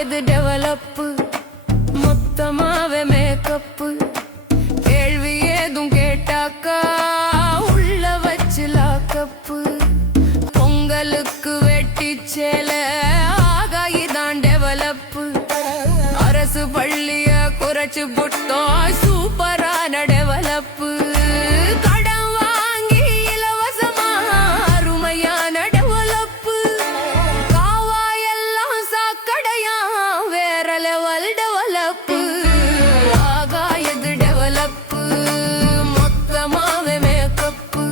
எது டெவலப்பு மொத்தமாவே மேக்கப்பு கேள்வி ஏதும் கேட்டாக்கா உள்ள வச்சு லாக்கப்பு பொங்கலுக்கு வெட்டி சேல ஆகாயிதான் டெவலப்பு அரசு பள்ளிய குறைச்சு புட்டோம் சூப்பரான டெவலப்பு கடன் வாங்கி இலவசமா அருமையான டெவலப்பு காவாயெல்லாம் சாக்கடையா வேற லெவல் டெவலப்பு ஆகாயது டெவலப்பு மொத்தமாவே மேக்கப்பு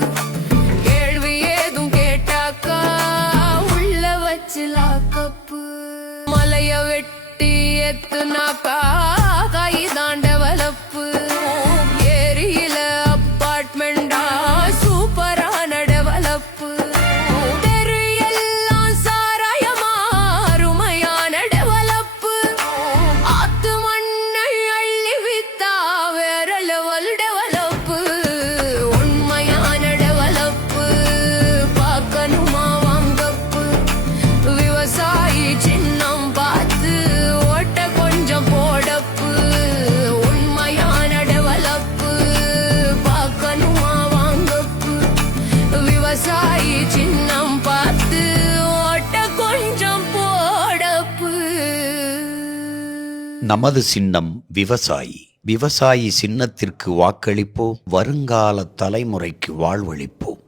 கேள்வி ஏதும் கேட்டாக்கா உள்ள வச்சு லாக்கப்பு மலைய வெட்டி எத்துனாக்கா கைதான் டெவலப்பு ஏரியில அப்பார்ட்மெண்டா சூப்பரான டெவலப்பு தெரு எல்லாம் சாராயமா அருமையான டெவலப்பு ஆத்து மண்ணை அள்ளி வித்தா வேற லெவல் டெவலப்பு உண்மையான டெவலப்பு பார்க்கணுமா வாங்கப்பு விவசாயி சின்னம் பார்த்து ஓட்ட கொஞ்சம் போடப்பு உண்மையான டெவலப்பு பார்க்கணுமா வாங்கப்பு விவசாயி சின்னம் பார்த்து ஓட்ட கொஞ்சம் போடப்பு. நமது சின்னம் விவசாயி. விவசாயி சின்னத்திற்கு வாக்களிப்போம், வருங்கால தலைமுறைக்கு வாழ்வளிப்போம்.